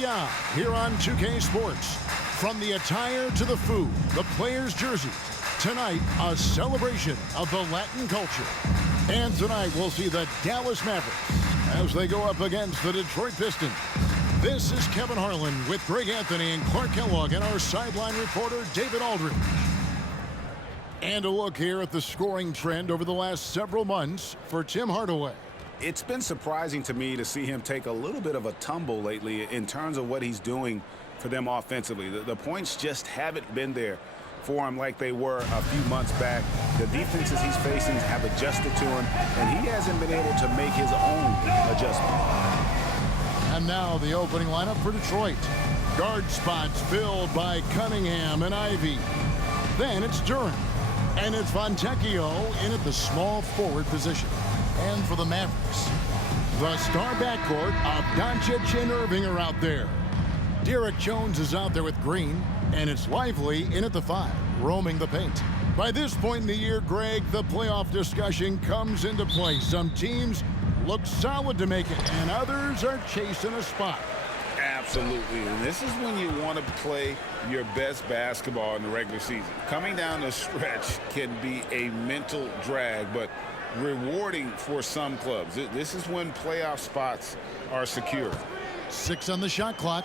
Booyah! Here on 2K Sports. From the attire to the food, the players' jerseys. Tonight, a celebration of the Latin culture. And tonight, we'll see the Dallas Mavericks as they go up against the Detroit Pistons. This is Kevin Harlan with Greg Anthony and Clark Kellogg and our sideline reporter, David Aldridge. And a look here at the scoring trend over the last several months for Tim Hardaway. It's been surprising to me to see him take a little bit of a tumble lately in terms of what he's doing for them offensively. The points just haven't been there for him like they were a few months back. The defenses he's facing have adjusted to him, and he hasn't been able to make his own adjustment. And now the opening lineup for Detroit. Guard spots filled by Cunningham and Ivy. Then it's Duren. And it's Fontecchio in at the small forward position. And for the Mavericks, the star backcourt of Doncic and Irving are out there. Derek Jones is out there with Green, and it's Lively in at the 5, roaming the paint. By this point in the year, Greg, the playoff discussion comes into play. Some teams look solid to make it, and others are chasing a spot. Absolutely, and this is when you want to play your best basketball in the regular season. Coming down the stretch can be a mental drag, but rewarding for some clubs. This is when playoff spots are secure. 6 on the shot clock.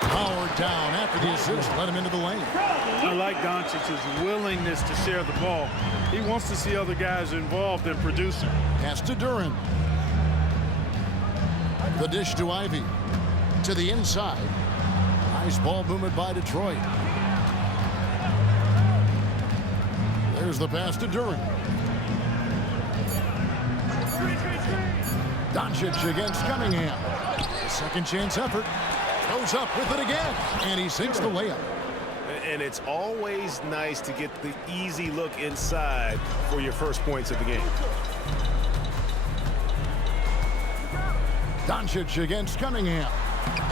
Howard down after the assist, let him into the lane. I like Doncic's willingness to share the ball. He wants to see other guys involved in producing. Pass to Duren. The dish to Ivy. To the inside. Nice ball movement by Detroit. There's the pass to Duren. Doncic against Cunningham. Second chance effort. Goes up with it again. And he sinks the layup. And it's always nice to get the easy look inside for your first points of the game. Doncic against Cunningham.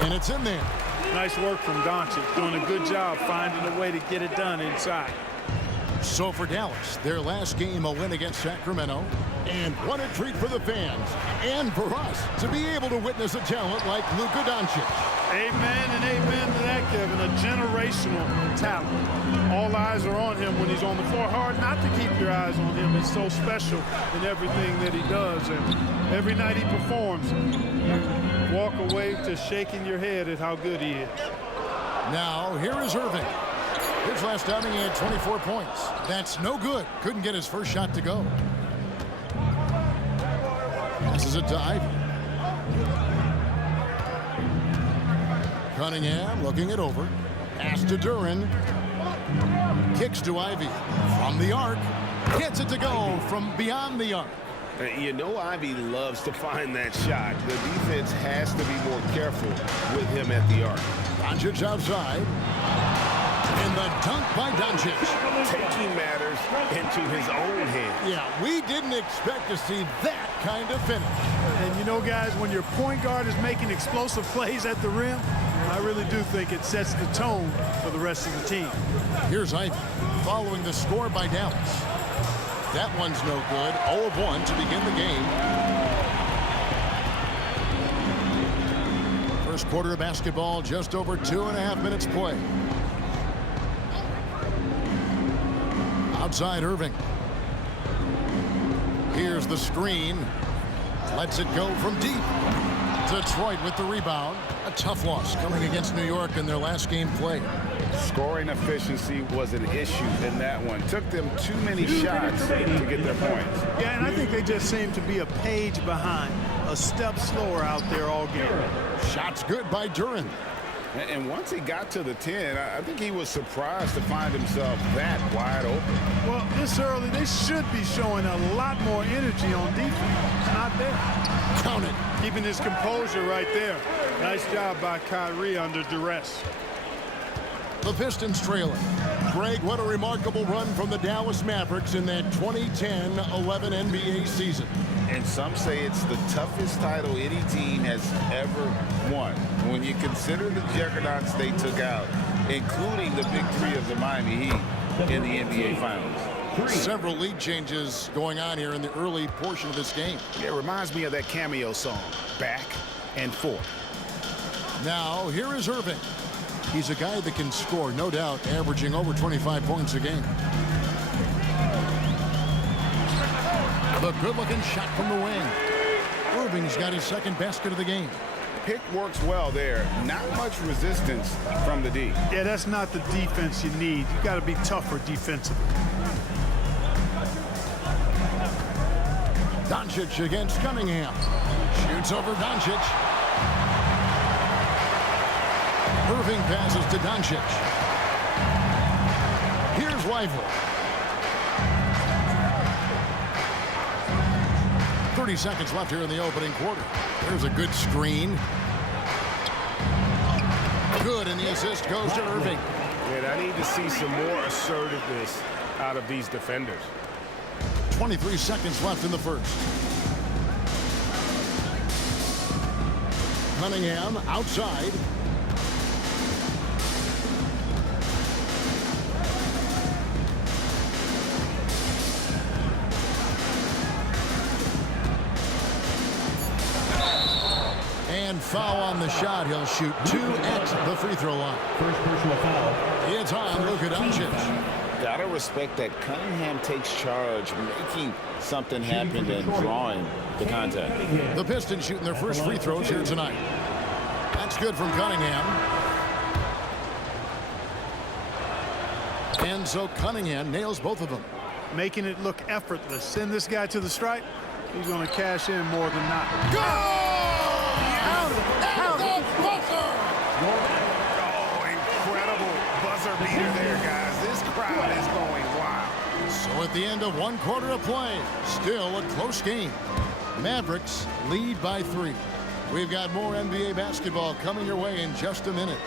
And it's in there. Nice work from Doncic, doing a good job finding a way to get it done inside. So for Dallas, their last game a win against Sacramento. And what a treat for the fans and for us to be able to witness a talent like Luka Doncic. Amen and amen to that, Kevin. A generational talent. All eyes are on him when he's on the floor. Hard not to keep your eyes on him. He's so special in everything that he does. And every night he performs, walk away to shaking your head at how good he is. Now, here is Irving. His last outing, he had 24 points. That's no good. Couldn't get his first shot to go. Passes it to Ivy. Cunningham looking it over. Pass to Duren. Kicks to Ivy. From the arc. Gets it to go from beyond the arc. You know Ivy loves to find that shot. The defense has to be more careful with him at the arc. Doncic outside. And the dunk by Doncic. Taking matters into his own hands. Yeah, we didn't expect to see that kind of finish. And you know, guys, when your point guard is making explosive plays at the rim, I really do think it sets the tone for the rest of the team. Here's Ivy following the score by Dallas. That one's no good. 0 of 1 to begin the game. First quarter of basketball, just over 2.5 minutes play. Outside Irving. Here's the screen. Lets it go from deep. Detroit with the rebound. A tough loss coming against New York in their last game play. Scoring efficiency was an issue in that one. Took them too many shots to get their points. Yeah, and I think they just seem to be a page behind, a step slower out there all game. Shots good by Duren. And once he got to the 10, I think he was surprised to find himself that wide open. Well, this early, they should be showing a lot more energy on defense. It's not there. Count it. Keeping his composure right there. Nice job by Kyrie under duress. The Pistons trailing. Greg, what a remarkable run from the Dallas Mavericks in that 2010-11 NBA season. And some say it's the toughest title any team has ever won. When you consider the juggernauts they took out, including the big three of the Miami Heat in the NBA Finals. Several lead changes going on here in the early portion of this game. It reminds me of that cameo song, Back and Forth. Now, here is Irving. He's a guy that can score, no doubt, averaging over 25 points a game. The good-looking shot from the wing. Irving's got his second basket of the game. Pick works well there. Not much resistance from the D. Yeah, that's not the defense you need. You got to be tougher defensively. Doncic against Cunningham. Shoots over Doncic. Irving passes to Doncic. Here's Weivel. 30 seconds left here in the opening quarter. There's a good screen. Good, and the assist goes to Irving. Yeah, I need to see some more assertiveness out of these defenders. 23 seconds left in the first. Cunningham outside. And foul on the shot. He'll shoot 2 at the free throw line. First personal foul. It's on Luka Doncic. Gotta respect that Cunningham takes charge, making something happen and drawing the contact. The Pistons shooting their first free throws here tonight. That's good from Cunningham. And so Cunningham nails both of them. Making it look effortless. Send this guy to the stripe. He's going to cash in more than not. Go! Oh, incredible buzzer beater there, guys. This crowd is going wild. So at the end of one quarter of play, still a close game. Mavericks lead by 3. We've got more NBA basketball coming your way in just a minute.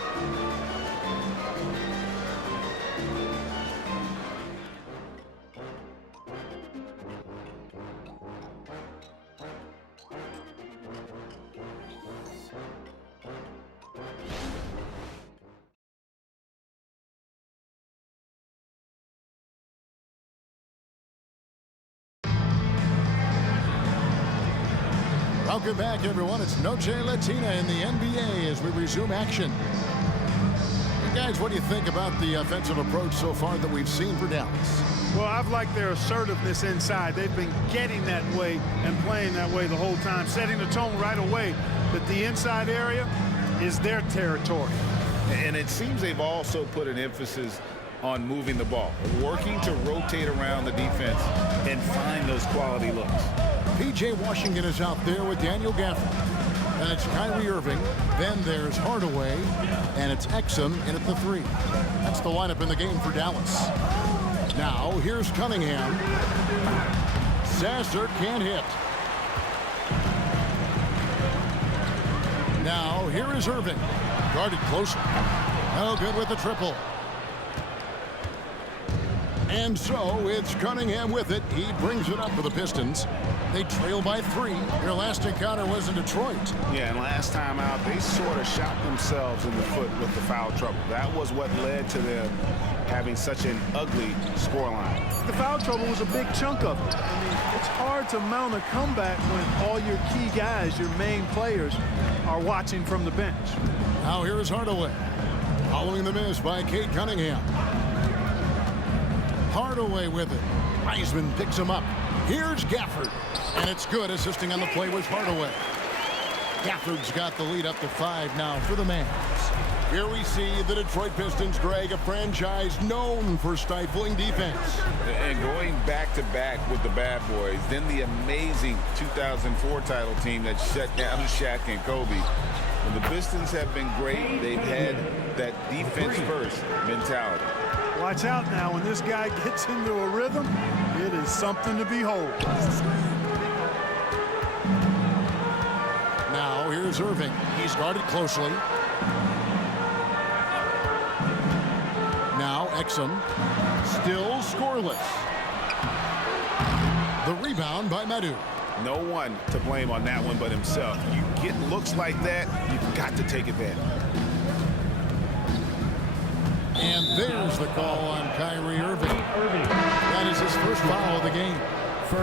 Welcome back, everyone. It's Noche Latina in the NBA as we resume action. And guys, what do you think about the offensive approach so far that we've seen for Dallas? Well, I've liked their assertiveness inside. They've been getting that way and playing that way the whole time, setting the tone right away that the inside area is their territory. And it seems they've also put an emphasis on moving the ball, working to rotate around the defense and find those quality looks. P.J. Washington is out there with Daniel Gafford. And it's Kyrie Irving. Then there's Hardaway. And it's Exum in at the 3. That's the lineup in the game for Dallas. Now, here's Cunningham. Sasser can't hit. Now, here is Irving. Guarded closely. No good with the triple. And so it's Cunningham with it. He brings it up for the Pistons. They trail by 3. Their last encounter was in Detroit. Yeah, and last time out, they sort of shot themselves in the foot with the foul trouble. That was what led to them having such an ugly scoreline. The foul trouble was a big chunk of it. I mean, it's hard to mount a comeback when all your key guys, your main players, are watching from the bench. Now here is Hardaway. Following the miss by Cade Cunningham. Hardaway with it. Wiseman picks him up. Here's Gafford. And it's good. Assisting on the play was Hardaway. Gafford's got the lead up to 5 now for the Mavs. Here we see the Detroit Pistons drag a franchise known for stifling defense. And going back-to-back with the bad boys, then the amazing 2004 title team that shut down Shaq and Kobe. When the Pistons have been great, they've had that defense-first mentality. Watch out now. When this guy gets into a rhythm, it is something to behold. Now here's Irving. He's guarded closely. Now Exum. Still scoreless. The rebound by Madu. No one to blame on that one but himself. You get looks like that, you've got to take advantage. And there's the call on Kyrie Irving. That is his first foul of the game.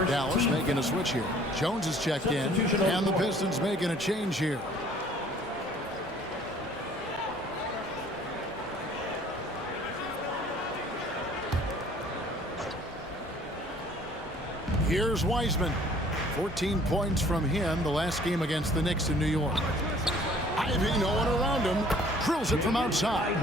Dallas making a switch here. Jones is checked in, and the Pistons making a change here. Here's Wiseman. 14 points from him the last game against the Knicks in New York. Ivy, no one around him. Drills it from outside.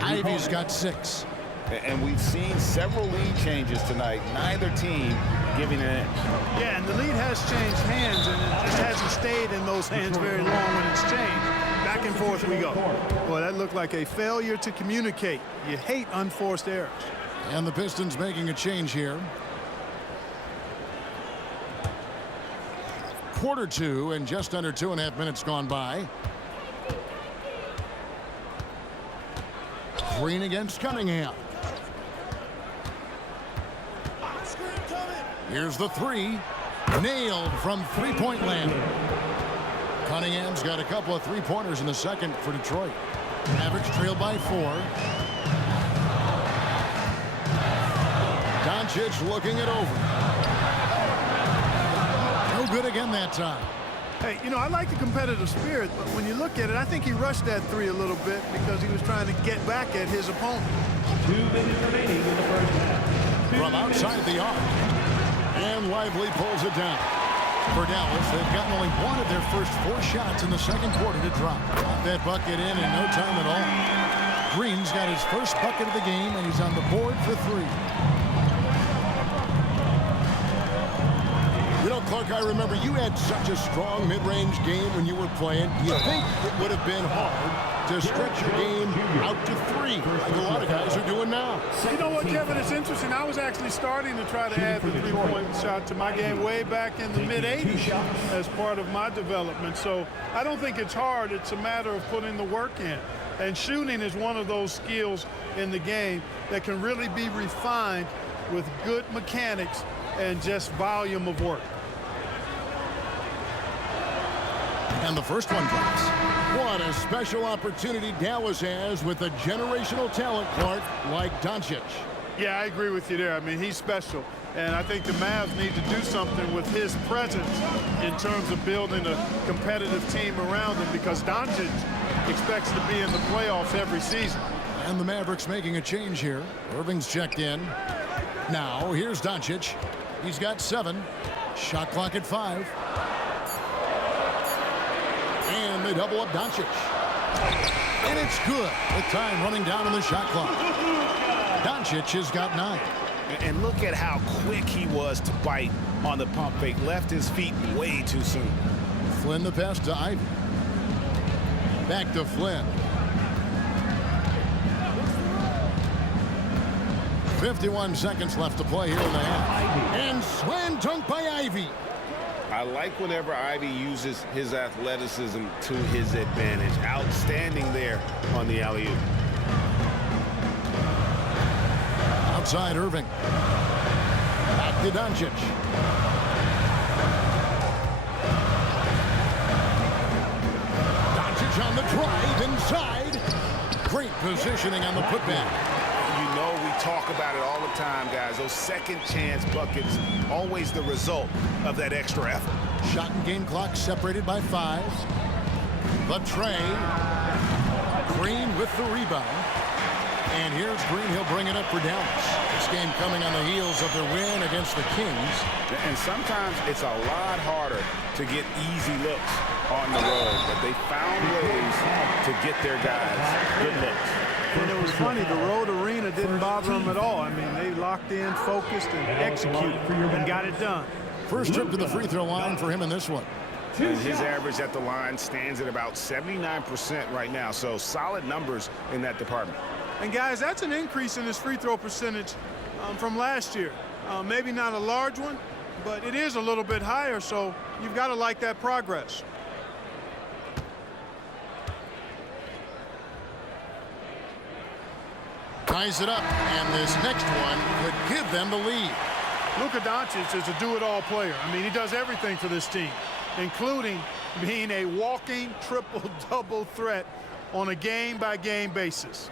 Ivy's got 6. And we've seen several lead changes tonight. Neither team giving an inch. Yeah, and the lead has changed hands, and it just hasn't stayed in those hands very long when it's changed. Back and forth we go. Boy, that looked like a failure to communicate. You hate unforced errors. And the Pistons making a change here. Quarter 2 and just under 2.5 minutes gone by. Green against Cunningham. Here's the 3. Nailed from three-point land. Cunningham's got a couple of three-pointers in the second for Detroit. Mavericks trailed by 4. Doncic looking it over. No good again that time. Hey, you know, I like the competitive spirit, but when you look at it, I think he rushed that 3 a little bit because he was trying to get back at his opponent. 2 minutes remaining in the first half. From outside the arc. And Lively pulls it down. For Dallas, they've gotten only one of their first 4 shots in the second quarter to drop. Got that bucket in no time at all. Green's got his first bucket of the game, and he's on the board for 3. You know, Clark, I remember you had such a strong mid-range game when you were playing. You think it would have been hard to stretch your game out to 3, like a lot of guys are doing now. You know what, Kevin? It's interesting. I was actually starting to try to add the 3-point shot to my game way back in the mid-'80s as part of my development. So I don't think it's hard. It's a matter of putting the work in. And shooting is one of those skills in the game that can really be refined with good mechanics and just volume of work. And the first one drops. What a special opportunity Dallas has with a generational talent, Clark, like Doncic. Yeah, I agree with you there. I mean, he's special. And I think the Mavs need to do something with his presence in terms of building a competitive team around him because Doncic expects to be in the playoffs every season. And the Mavericks making a change here. Irving's checked in. Now, here's Doncic. He's got 7. Shot clock at 5. And they double up Doncic. And it's good with time running down on the shot clock. Doncic has got 9. And look at how quick he was to bite on the pump fake. Left his feet way too soon. Flynn the pass to Ivy. Back to Flynn. 51 seconds left to play here in the half. And slam dunk by Ivy. I like whenever Ivy uses his athleticism to his advantage. Outstanding there on the alley-oop. Outside Irving. Back to Doncic. Doncic on the drive inside. Great positioning on the putback. You know, we talk about it all the time, guys. Those second chance buckets, always the result of that extra effort. Shot and game clock separated by 5. The tray. Green with the rebound. And here's Green. He'll bring it up for Dallas. This game coming on the heels of their win against the Kings. And sometimes it's a lot harder to get easy looks on the road, but they found ways to get their guys good looks. And it was funny, the road arena didn't bother them at all. I mean, they locked in, focused, and executed, and got it done. First trip to the free throw line for him in this one. And his average at the line stands at about 79% right now, so solid numbers in that department. And guys, that's an increase in his free throw percentage from last year. Maybe not a large one, but it is a little bit higher, so you've got to like that progress. Ties it up, and this next one could give them the lead. Luka Doncic is a do-it-all player. I mean, he does everything for this team, including being a walking triple-double threat on a game-by-game basis.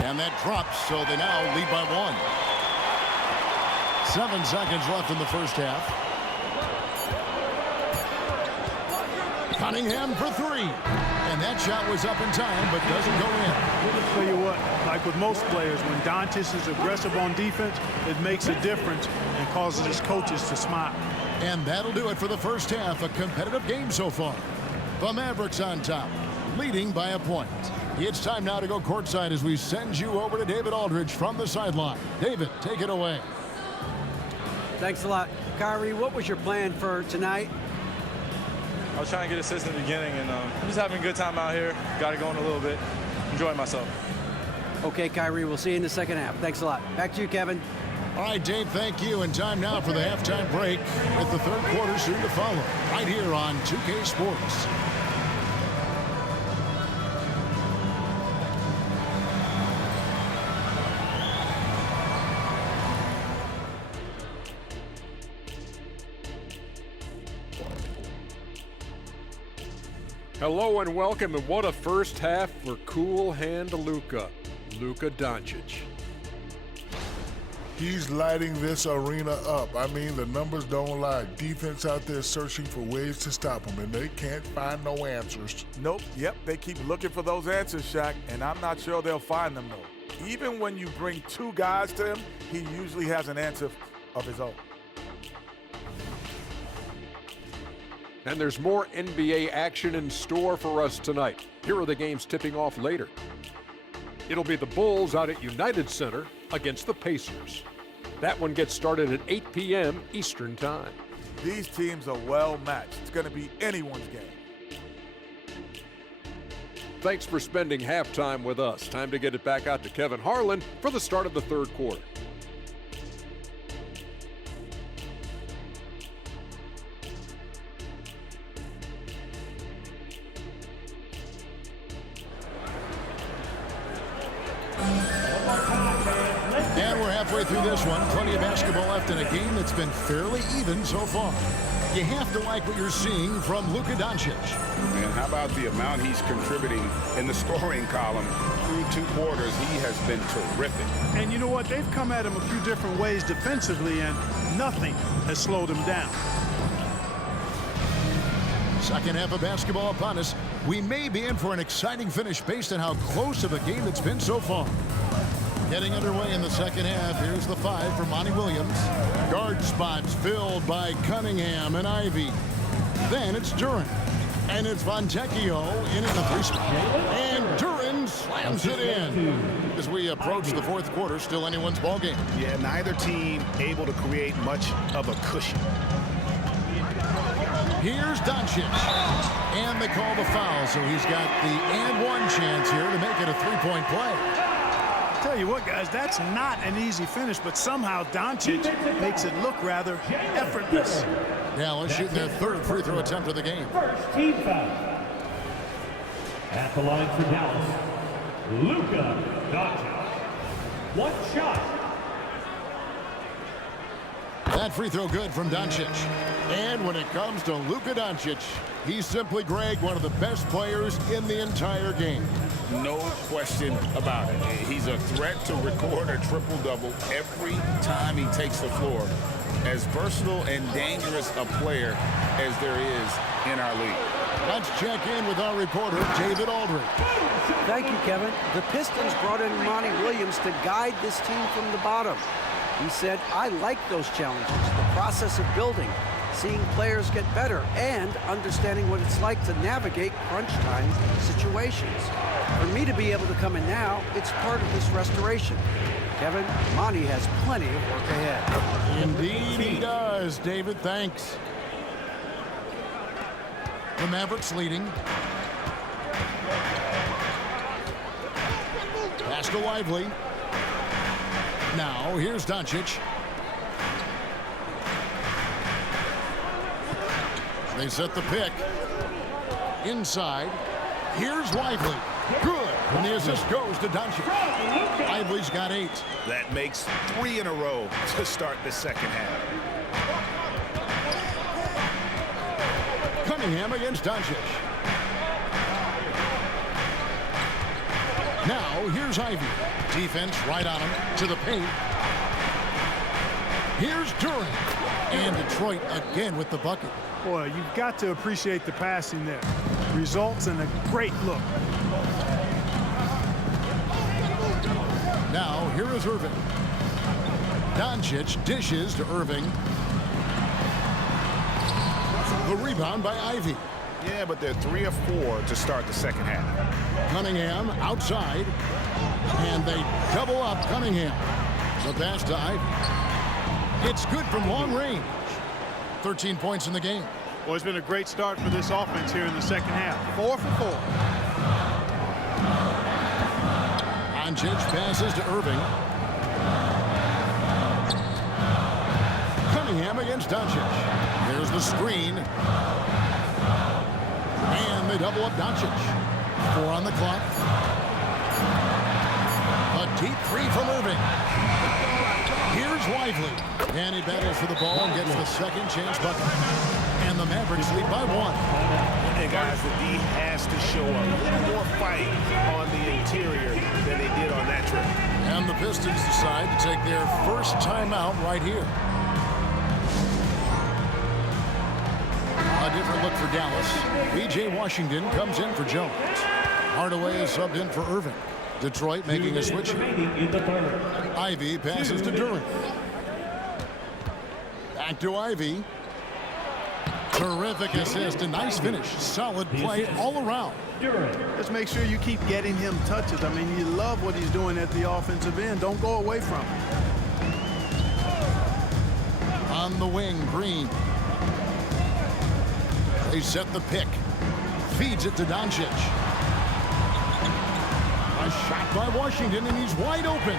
And that drops, so they now lead by 1. 7 seconds left in the first half. Cunningham for three. And that shot was up in time, but doesn't go in. I'll tell you what, like with most players, when Doncic is aggressive on defense, it makes a difference and causes his coaches to smile. And that'll do it for the first half. A competitive game so far. The Mavericks on top, leading by a point. It's time now to go courtside as we send you over to David Aldridge from the sideline. David, take it away. Thanks a lot. Kyrie, what was your plan for tonight? I was trying to get assists in the beginning, and I'm just having a good time out here. Got it going a little bit. Enjoying myself. Okay, Kyrie, we'll see you in the second half. Thanks a lot. Back to you, Kevin. All right, Dave, thank you. And time now for the halftime break with the third quarter soon to follow right here on 2K Sports. Hello and welcome, and what a first half for cool hand Luka Doncic. He's lighting this arena up. I mean, the numbers don't lie. Defense out there searching for ways to stop him, and they can't find no answers. Nope, yep, they keep looking for those answers, Shaq, and I'm not sure they'll find them, though. Even when you bring two guys to him, he usually has an answer of his own. And there's more NBA action in store for us tonight. Here are the games tipping off later. It'll be the Bulls out at United Center against the Pacers. That one gets started at 8 p.m. Eastern Time. These teams are well matched. It's going to be anyone's game. Thanks for spending halftime with us. Time to get it back out to Kevin Harlan for the start of the third quarter. And we're halfway through this one. Plenty of basketball left in a game that's been fairly even so far. You have to like what you're seeing from Luka Doncic. And how about the amount he's contributing in the scoring column through two quarters? He has been terrific. And you know what? They've come at him a few different ways defensively, and nothing has slowed him down. Second half of basketball upon us. We may be in for an exciting finish based on how close of a game it's been so far. Getting underway in the second half. Here's the five for Monty Williams. Guard spots filled by Cunningham and Ivy. Then it's Duren. And it's Fontecchio in at the three spot. And Duren slams it in. As we approach the fourth quarter, still anyone's ball game. Yeah, neither team able to create much of a cushion. Here's Doncic. And they call the foul, so he's got the and one chance here to make it a three-point play. Tell you what, guys, that's not an easy finish, but somehow Doncic makes it look rather effortless. Dallas shooting their third free throw attempt of the game. First team foul. At the line for Dallas, Luka Doncic. One shot. That free throw good from Doncic. And when it comes to Luka Doncic, he's simply, Greg, one of the best players in the entire game. No question about it. He's a threat to record a triple-double every time he takes the floor. As versatile and dangerous a player as there is in our league. Let's check in with our reporter, David Aldridge. Thank you, Kevin. The Pistons brought in Monty Williams to guide this team from the bottom. He said, I like those challenges, the process of building, seeing players get better, and understanding what it's like to navigate crunch time situations. For me to be able to come in now, it's part of this restoration. Kevin, Monty has plenty of work ahead. Indeed he does, David. Thanks. The Mavericks leading. Pass to Lively. Now, here's Doncic. They set the pick. Inside. Here's Lively. Good. And the assist goes to Doncic. Lively's got 8. That makes 3 in a row to start the second half. Cunningham against Doncic. Now, here's Ivy. Defense right on him to the paint. Here's Duren. And Detroit again with the bucket. Boy, you've got to appreciate the passing there. Results in a great look. Now, here is Irving. Doncic dishes to Irving. The rebound by Ivy. Yeah, but they're 3 of 4 to start the second half. Cunningham outside. And they double up Cunningham. The pass to Ivy. It's good from long range. 13 points in the game. Well, it's been a great start for this offense here in the second half. 4 for 4. Doncic passes to Irving. Cunningham against Doncic. There's the screen. And they double up Doncic. 4 on the clock. A deep three from Irving. Here's Lively. And he battles for the ball and gets the second chance bucket. And the Mavericks lead by 1. Hey guys, the D has to show a little more fight on the interior than they did on that trip. And the Pistons decide to take their first timeout right here. A different look for Dallas. B.J. Washington comes in for Jones. Hardaway is subbed in for Irving. Detroit making a switch. Ivy passes to Durant. Back to Ivy. Terrific assist, a nice finish. Solid play all around. Just make sure you keep getting him touches. I mean, you love what he's doing at the offensive end. Don't go away from him. On the wing, Green. They set the pick. Feeds it to Doncic. A shot by Washington, and he's wide open.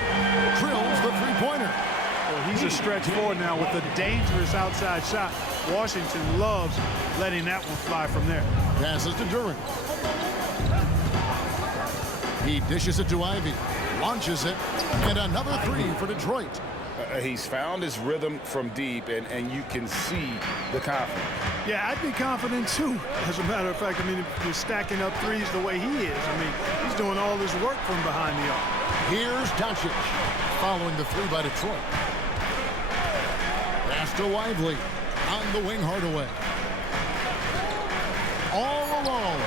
Drills the three-pointer. Well, he's a stretch forward now with a dangerous outside shot. Washington loves letting that one fly from there. Passes to Durant. He dishes it to Ivy. Launches it. And another three for Detroit. He's found his rhythm from deep, and you can see the confidence. Yeah, I'd be confident too. As a matter of fact, I mean, if you're stacking up threes the way he is, I mean, he's doing all this work from behind the arc. Here's Doncic following the three by Detroit. Pass to Lively. On the wing, Hardaway. All alone.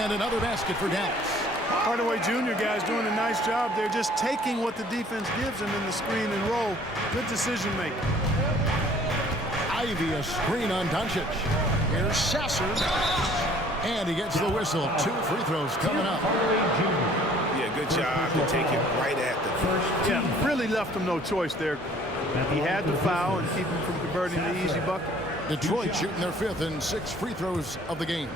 And another basket for Dallas. Hardaway Jr. guys doing a nice job. They're just taking what the defense gives them in the screen and roll. Good decision making. Ivy a screen on Doncic. Here's Sasser. And he gets the whistle. 2 free throws coming up. Yeah, good job to take it right at the first. Yeah, really left him no choice there. He had to foul and keep him from converting the easy bucket. Detroit shooting their 5th and 6 free throws of the game.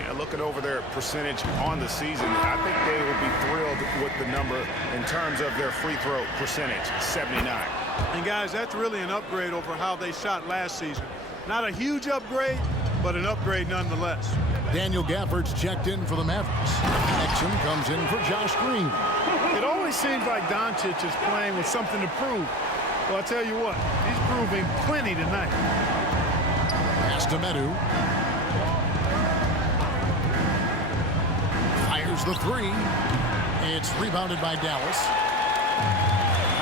Yeah, looking over their percentage on the season, I think they will be thrilled with the number in terms of their free throw percentage, 79. And guys, that's really an upgrade over how they shot last season. Not a huge upgrade, but an upgrade nonetheless. Daniel Gafford's checked in for the Mavericks. Exum comes in for Josh Green. It always seems like Doncic is playing with something to prove. Well, I tell you what, he's proving plenty tonight. Pass to Medu. Fires the three. It's rebounded by Dallas.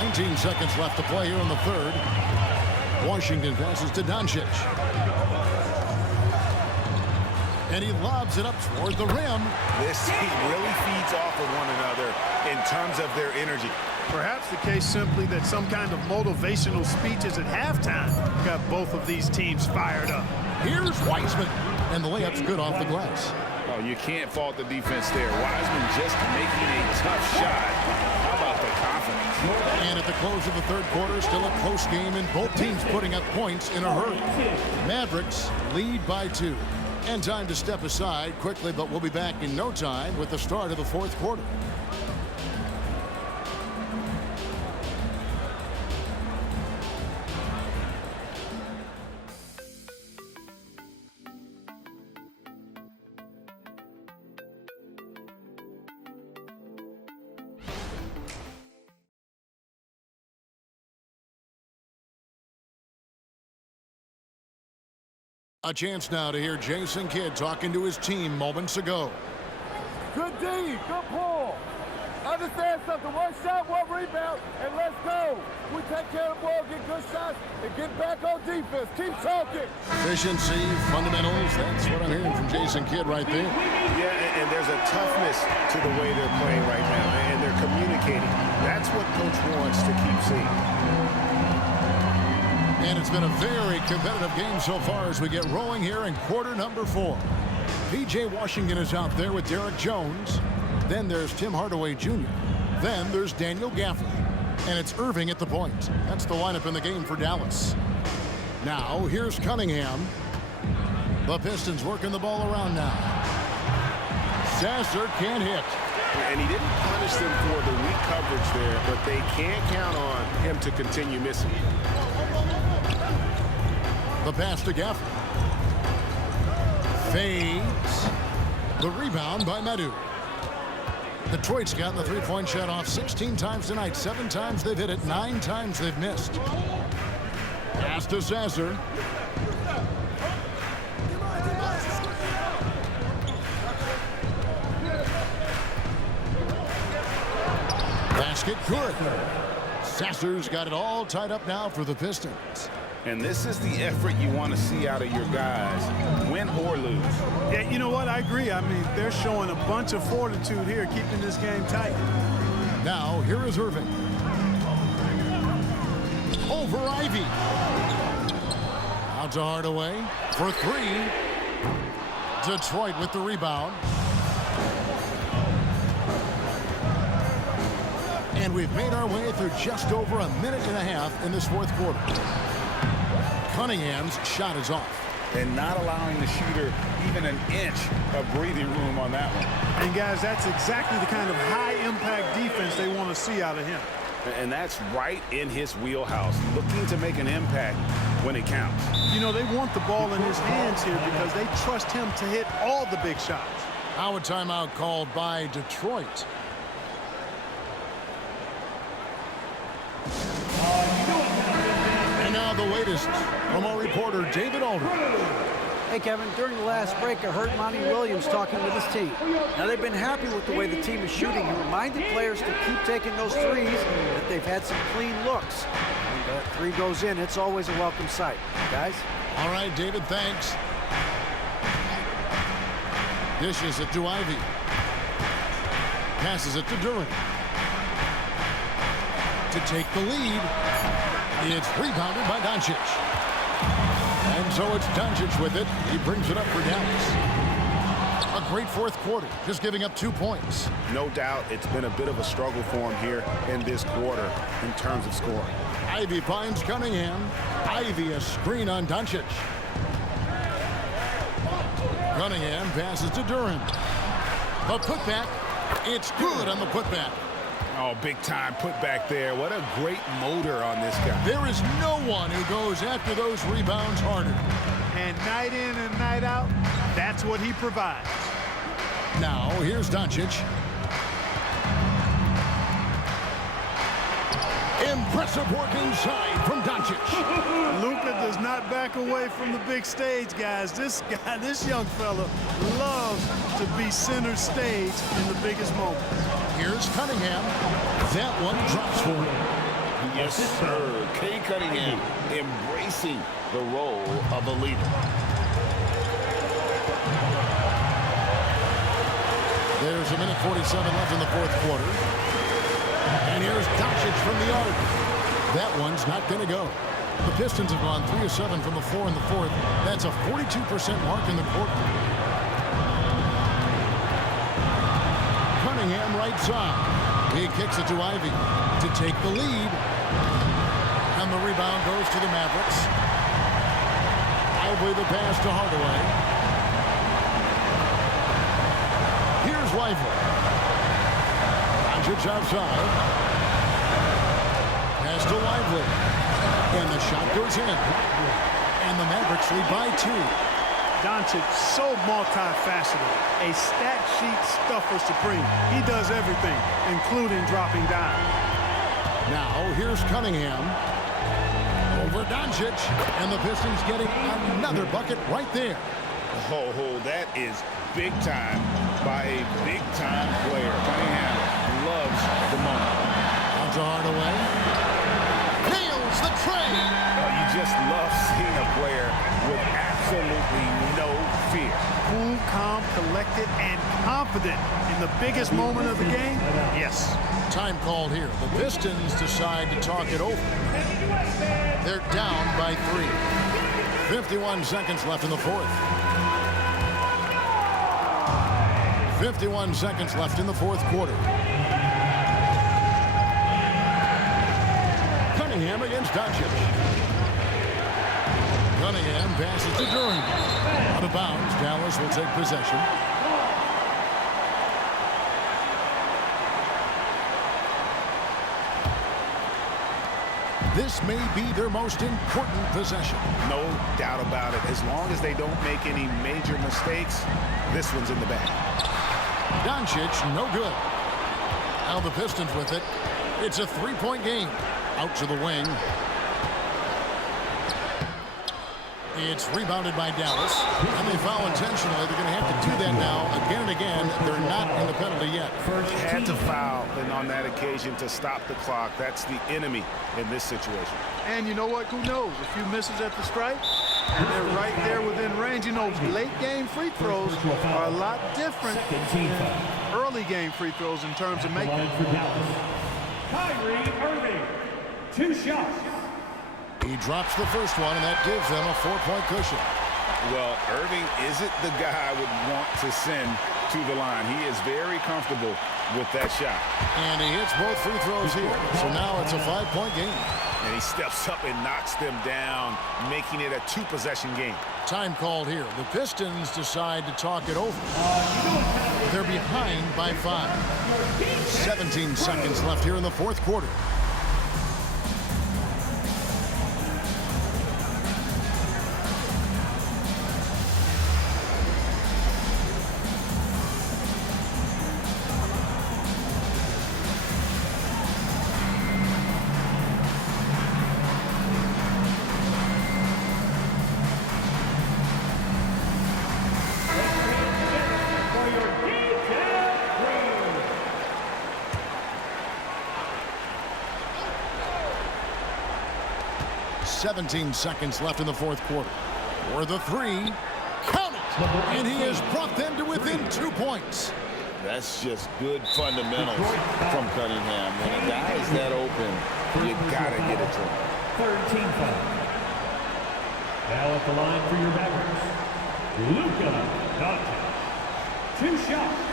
19 seconds left to play here in the third. Washington passes to Doncic. And he lobs it up toward the rim. This team really feeds off of one another in terms of their energy. Perhaps the case simply that some kind of motivational speeches at halftime got both of these teams fired up. Here's Wiseman. And the layup's good off the glass. Oh, you can't fault the defense there. Wiseman just making a tough shot. How about the confidence? And at the close of the third quarter, still a close game, and both teams putting up points in a hurry. Mavericks lead by 2. And time to step aside quickly, but we'll be back in no time with the start of the fourth quarter. A chance now to hear Jason Kidd talking to his team moments ago. Good D, good pull. Understand something. One shot, one rebound, and let's go. We take care of the ball, get good shots, and get back on defense. Keep talking. Efficiency, fundamentals. That's what I'm hearing from Jason Kidd right there. Yeah, and there's a toughness to the way they're playing right now, and they're communicating. That's what Coach wants to keep seeing. And it's been a very competitive game so far as we get rolling here in quarter number 4. P.J. Washington is out there with Derek Jones. Then there's Tim Hardaway Jr. Then there's Daniel Gaffney. And it's Irving at the point. That's the lineup in the game for Dallas. Now, here's Cunningham. The Pistons working the ball around now. Sasser can't hit. And he didn't punish them for the weak coverage there, but they can't count on him to continue missing. The pass to Gaffney. Fades. The rebound by Medu. Detroit's gotten the three-point shot off 16 times tonight. 7 times they've hit it. 9 times they've missed. Pass to Sasser. Basket good. Sasser's got it all tied up now for the Pistons. And this is the effort you want to see out of your guys, win or lose. Yeah, you know what? I agree. I mean, they're showing a bunch of fortitude here, keeping this game tight. Now, here is Irving. Over Ivy. Out to Hardaway for 3. Detroit with the rebound. And we've made our way through just over a minute and a half in this fourth quarter. Cunningham's shot is off. And not allowing the shooter even an inch of breathing room on that one. And, guys, that's exactly the kind of high-impact defense they want to see out of him. And that's right in his wheelhouse, looking to make an impact when it counts. You know, they want the ball in his hands here because they trust him to hit all the big shots. Now a timeout called by Detroit. And now the latest from our reporter, David Aldridge. Hey, Kevin, during the last break, I heard Monty Williams talking with his team. Now, they've been happy with the way the team is shooting. He reminded players to keep taking those threes, that they've had some clean looks. When the 3 goes in, it's always a welcome sight. Guys? All right, David, thanks. Dishes it to Ivy. Passes it to Durant. To take the lead. It's rebounded by Doncic. And so it's Doncic with it. He brings it up for Dallas. A great fourth quarter, just giving up 2 points. No doubt it's been a bit of a struggle for him here in this quarter in terms of scoring. Ivy finds Cunningham. Ivy a screen on Doncic. Cunningham passes to Durant. The putback. It's good on the putback. Oh, big time put back there. What a great motor on this guy. There is no one who goes after those rebounds harder. And night in and night out, that's what he provides. Now, here's Doncic. Impressive work inside from Doncic. Luka does not back away from the big stage, guys. This young fella loves to be center stage in the biggest moment. Here's Cunningham. That one drops for him. Yes, sir. Kay Cunningham embracing the role of a leader. There's a minute 47 left in the fourth quarter. And here's Doncic from the arc. That one's not going to go. The Pistons have gone 3 of 7 from the floor in the fourth. That's a 42% mark in the quarter. Cunningham right side. He kicks it to Ivy to take the lead. And the rebound goes to the Mavericks. Ivy the pass to Hardaway. Here's Lively. Doncic outside. Pass to Lively. And the shot goes in. And the Mavericks lead by 2. Doncic, so multifaceted, a stat sheet stuffer supreme. He does everything, including dropping down. Now, here's Cunningham. Over Doncic. And the Pistons getting another bucket right there. Oh, that is big time by a big time player. Cunningham loves the moment. On to Hardaway. Nails the tray. Oh, you just love seeing a player with absolutely no fear. Cool, calm, collected, and confident in the biggest moment of the game. Yes. Time called here. The Pistons decide to talk it over. They're down by 3. 51 seconds left in the fourth. 51 seconds left in the fourth quarter. Cunningham against Doncic. Cunningham passes to Durant. Out of bounds, Dallas will take possession. This may be their most important possession. No doubt about it. As long as they don't make any major mistakes, this one's in the bag. Doncic, no good. Now the Pistons with it. It's a 3-point game. Out to the wing. It's rebounded by Dallas. And they foul intentionally. They're going to have to do that now again and again. They're not in the penalty yet. Had to foul, and on that occasion to stop the clock. That's the enemy in this situation. And you know what? Who knows? A few misses at the stripe, and they're right there within range. You know, late game free throws are a lot different than early game free throws in terms of making. Kyrie Irving, 2 shots. He drops the first one, and that gives them a 4-point cushion. Well, Irving isn't the guy I would want to send to the line. He is very comfortable with that shot. And he hits both free throws here. So now it's a 5-point game. And he steps up and knocks them down, making it a 2-possession game. Time called here. The Pistons decide to talk it over. They're behind by 5. 17 seconds left here in the fourth quarter. Seventeen seconds left in the fourth quarter. For the 3, count it! And he has brought them to within 2 points. That's just good fundamentals from Cunningham. When a guy is that open, you gotta get it to him. Third team foul. Now at the line for your Mavericks, Luka Doncic. 2 shots.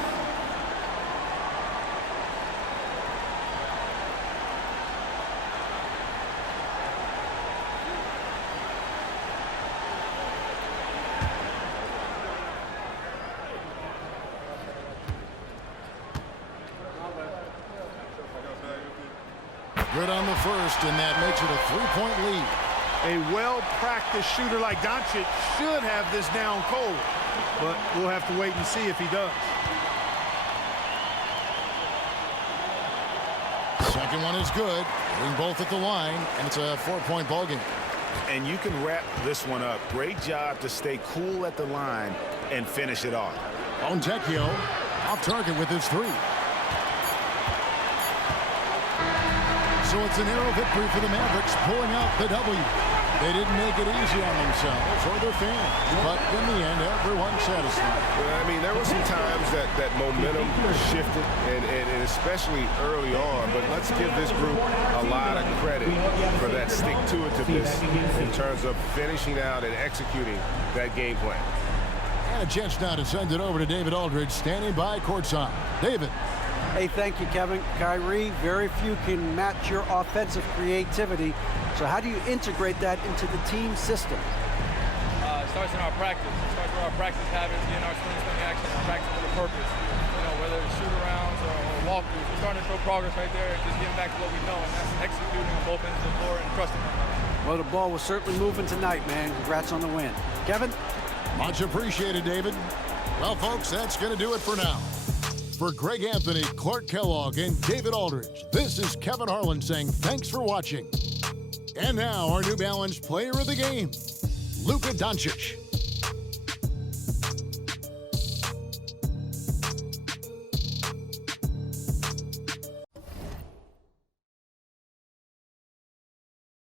Good on the first, and that makes it a 3-point lead. A well-practiced shooter like Doncic should have this down cold, but we'll have to wait and see if he does. Second one is good. Hitting both at the line, and it's a 4-point ball game. And you can wrap this one up. Great job to stay cool at the line and finish it off. Fontecchio off target with his 3. So it's a narrow victory for the Mavericks, pulling out the W. They didn't make it easy on themselves or their fans, but in the end, everyone's satisfied. Well, I mean, there were some times that momentum shifted, and especially early on, but let's give this group a lot of credit for that stick-to-it-to-this in terms of finishing out and executing that game plan. And a chance now to send it over to David Aldridge, standing by courtside. David. Hey, thank you, Kevin. Kyrie, very few can match your offensive creativity. So how do you integrate that into the team system? It starts in our practice. It starts with our practice habits, getting our swing action, practice with a purpose. You know, whether it's shoot-arounds or walkthroughs, we're starting to show progress right there and just getting back to what we know, and that's executing on both ends of the floor and trusting them. Well, the ball was certainly moving tonight, man. Congrats on the win. Kevin? Much appreciated, David. Well, folks, that's going to do it for now. For Greg Anthony, Clark Kellogg, and David Aldridge, this is Kevin Harlan saying thanks for watching. And now, our New Balance player of the game, Luka Doncic.